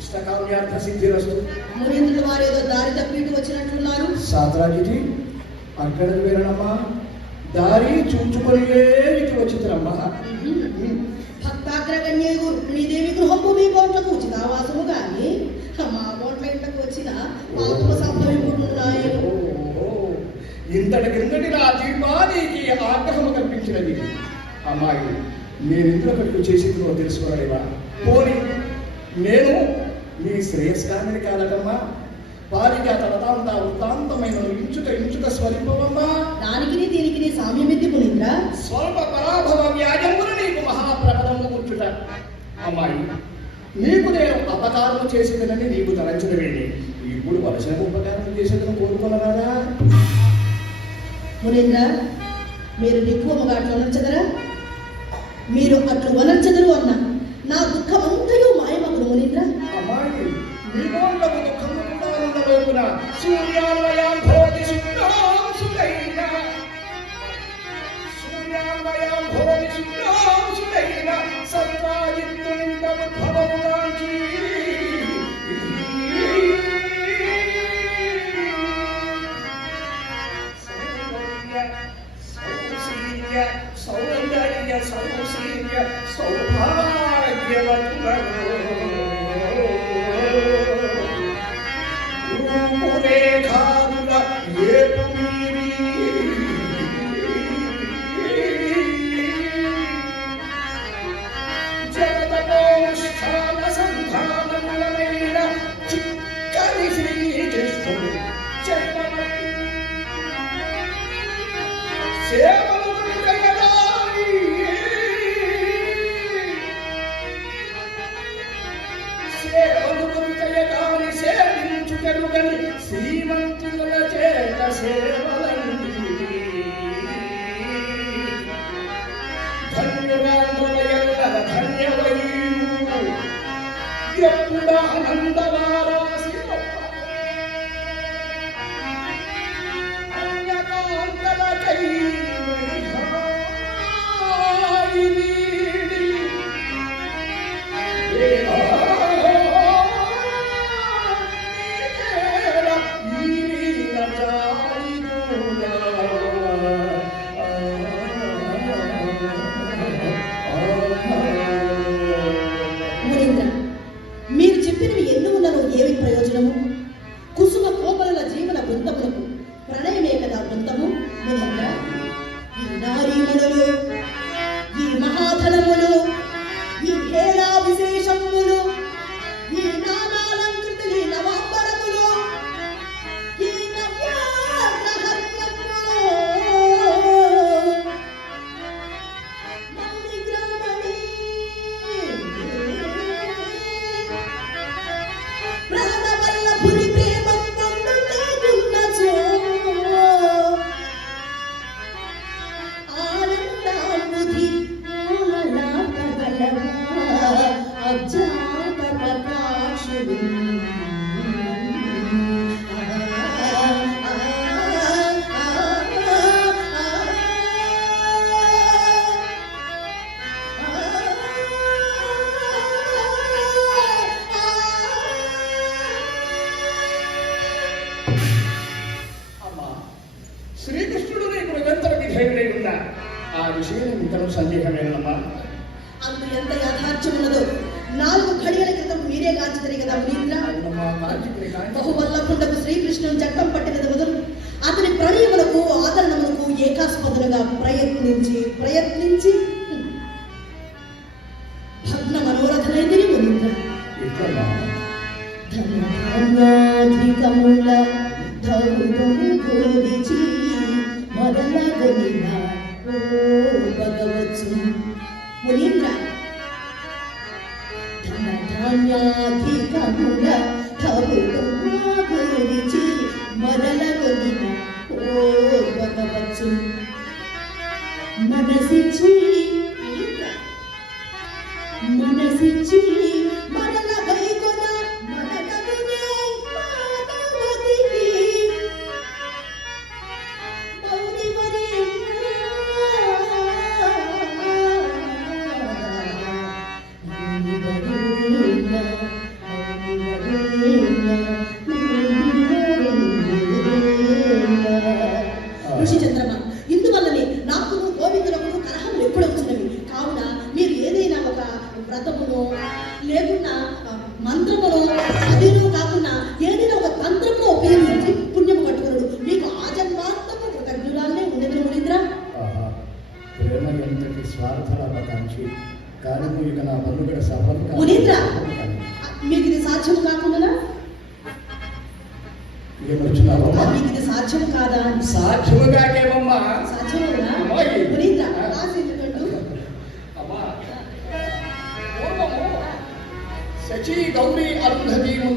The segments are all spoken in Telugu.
ఇష్టకామ్యార్థ సిద్ధిరస్తు మునీంద్రుల వారు ఏదో దారి తప్పిటి వచ్చినట్లున్నారు. సాత్రాజిటి అక్కడికి వెళ్ళనమ్మా దారి చూచుకొని ఇటు వచ్చిందమ్మా భక్తాగ్రగణ్యేగు శ్రీదేవి గృహము మీ కోట్లకు ఉచిత ఆవాసము గాని. మా కోట్ల ఇంటకు వచ్చిన పాపము సంభవింపుతున్నాయి ఇంతటి కిందటి నా దీపానికి ఆగ్రహము కల్పించినది. అమ్మాయి నేను ఇంట్లో పెట్టుకు చేసిందో తెలుసుకోలేవా పోని నేను నీ శ్రేయస్కారమని కాదటమ్మా వారికి ఆ తలతాంత వృత్తాంతమైన ఇంచుక ఇంచుక స్వరూపమమ్మా. దానికి దీనికి సామ్యమిద్ది మునీంద్ర స్వల్ప పరాభవ వ్యాజములు నీకు మహాప్రపదము కూర్చుట. అమ్మాయి నీకు నేను అపకారం చేసేదనని నీకు తలంచడమేది ఇప్పుడు వలసిన ఉపకారం చేసేదని కోరుకున్నారా? మునీంద్ర మీరు నిక్కువముగా అట్లు వనర్చదరా మీరు అట్లు వనర్చదరు అన్న నా దుఃఖమంతయు Suriye ve yan శ్రీమంతుల చేత సేవలండి ధన్యవాదుల ధన్యవయు ఎప్పుడు విధేయుడై ఉన్నా ఆ విషయం ఇంతలో సందేహమేనమ్మా. అందు ఎంత యాథార్థ్యం ఉన్నదో నాలుగు ఘడియల క్రితం మీరే కాల్చిదరి కదా కాంచీ బహువల్లకుండకు శ్రీకృష్ణుని చట్టం పట్టినది మొదలు అతని ప్రణయములకు ఆదరణములకు ఏకాస్పదులుగా ప్రయత్నించి ప్రయత్నించి భగ్న మనోరథనైతిని మునీంద్ర. ఎట్లమ్మా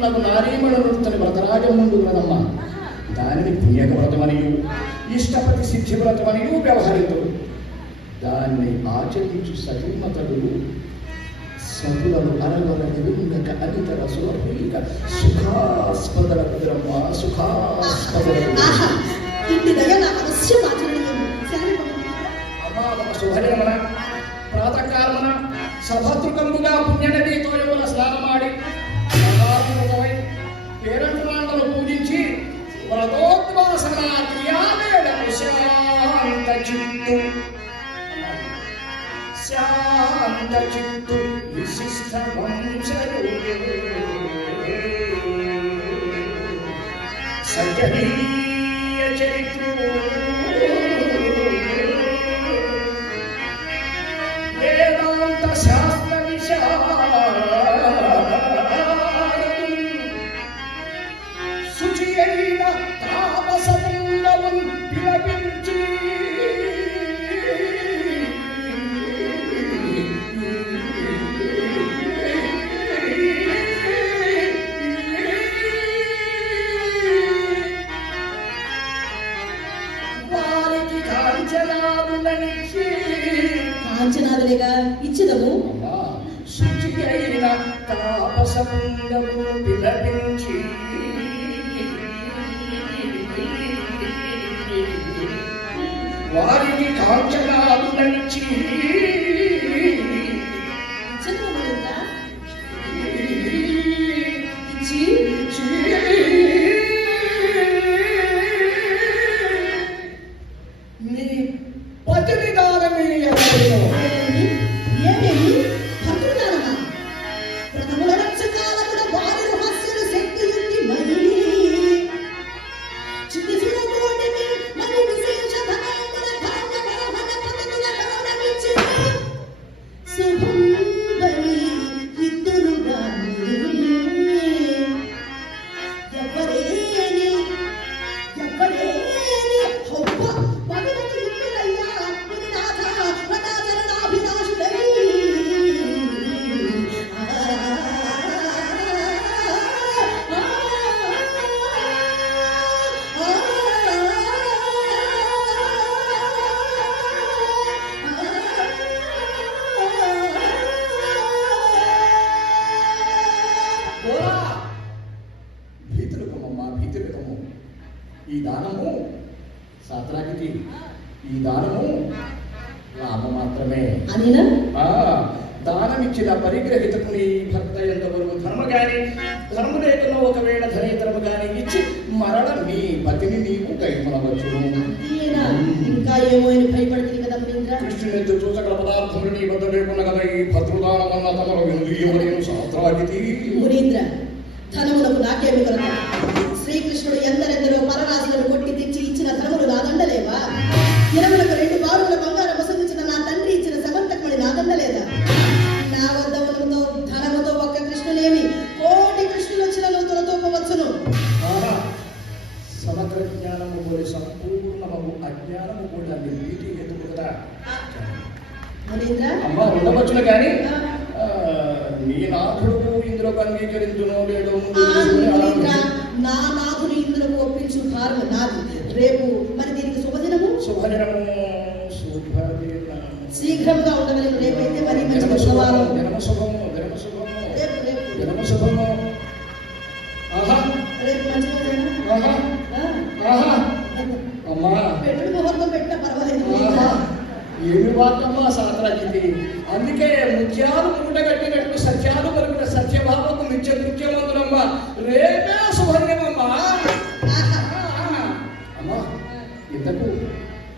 నాకు నారీమణ వృత్తని వ్రతరాజం ఉండు కదమ్మా. దానిని పుణ్యక వ్రతమనియు ఇష్టపతి సిద్ధి వ్రతమనియు వ్యవహరింతుడు దాన్ని ఆచరించు సతీమతడు సభులను అనగల ఎదురుండక అనితర సులభీక సుఖాస్పదర భద్రమ్మ సుఖాస్పదర ప్రాతకాలన ప్రాతకాలమున సభతృకంబుగా పుణ్యనదీతో యువల స్నానమాడి प्रदोद्वासना क्रियावेणशान्तचित्तु शान्तचित्तु विशिष्टवंशरूपे सजनीयचरित्रो వారిని కాంచనాలు నడిచి దానం దానమిచ్చిన పరిగ్రహితకు భర్త ఎంతవరకు ధర్మ గాని ధర్మరేఖలో ఒకవేళ ధనేతరము గాని ఇచ్చి మరణ మీ పతిని నీకు కైమనవచ్చు ఇంకా ఏమో భయపడుతుంది కదా కృష్ణుని నీ కదా ఈ తమరు వినుదీయమని సహస్రాగితి నాకేమి నాది రేపు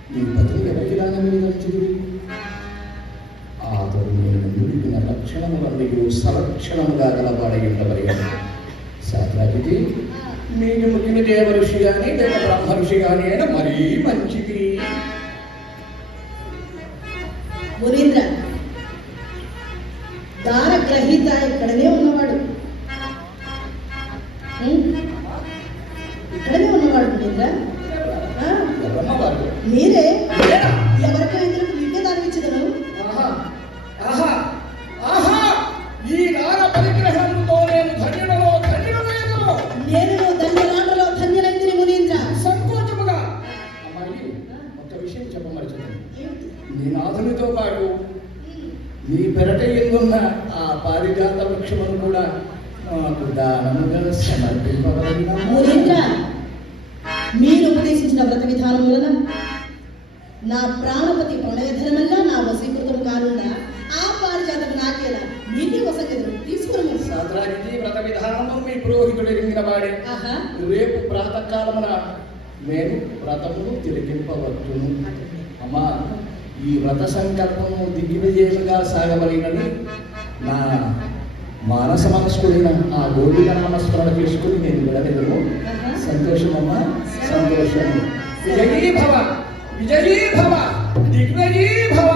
నీ పతిని ఎవరికి దానం వివరించుదురు ఆతడు నేను నుడిపిన లక్షణములన్నీ సలక్షణముగా గలవాడై ఉండవలెను సాత్రాజికి మీకు ముఖ్యుని దేవ ఋషి కానీ లేదా బ్రహ్మ ఋషి కానీ అయినా మరీ మంచిది. మురీంద్ర దార గ్రహీత ఇక్కడనే ఉన్నవాడు. ఇక్కడనే ఉన్నవాడు మురీంద్ర మీరే? ఎవరికో ఇద్దరికి మీకే దానం ఇచ్చదను ఆహా! ఆహా! ఆహా! ఈ నార పరిగ్రహంతో నేను ధన్యుడలో ధన్యుడలేదు నేను ధన్యనాటలో ధన్యలైంది మునీంద్ర సంకోచముగా! అమ్మాయి ఒక విషయం చెప్పమరుచుతాను ఏమిటి? నీ నాథునితో పాటు నీ పెరట ఎందున్న ఆ పారిజాత వృక్షమును కూడా నాకు దానముగా సమర్పింపబడిన మునీంద్ర మీరు ఉపదేశించిన వ్రత విధానం వలన నా ప్రాణపతి ప్రణయధనమల్లా నా వశీకృతం కానుండా ఆ పారిజాతం నాకేలా? మీకే వసగదు తీసుకుని సాత్రానికి వ్రత విధానము మీ పురోహితుడు ఎరిగిన వాడే. రేపు ప్రాతకాలమున నేను వ్రతమును తిరిగింపవచ్చును అమ్మా ఈ వ్రత సంకల్పము దిగ్విజయముగా సాగవలెనని నా మానస మనస్కుడైన ఆ గోవింద నామస్మరణ చేసుకుని నేను విడవెదను. సంతోషమమ్మా సంతోషం విజయీ భవ. विजयी भवा दिग्विजयी भवा